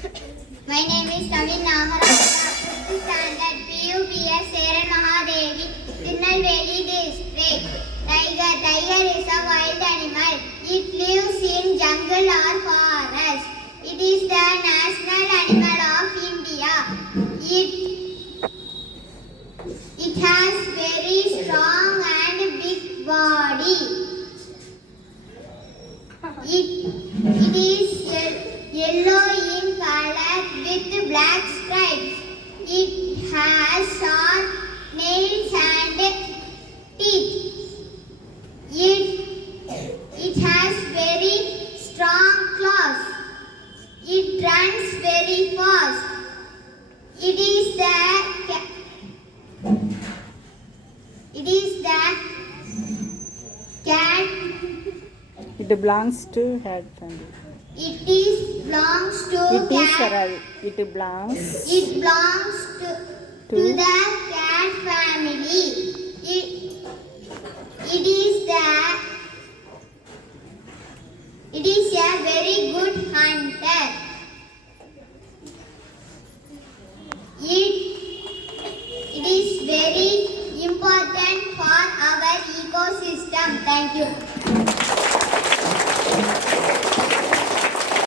My name is Navin Nagaraj, 5th standard PUPS Seran Mahadevi, Tirunelveli district. Tiger is a wild animal. It lives in jungle or forest. It is the national animal of India. It has very strong and big body. It is yellow in color with black stripes. It has sharp nails and teeth. It has very strong claws. It runs very fast. It is the cat. It belongs to cat family. It belongs to It belongs to the cat family. It is a very good hunter. It is very important for our ecosystem. Thank you.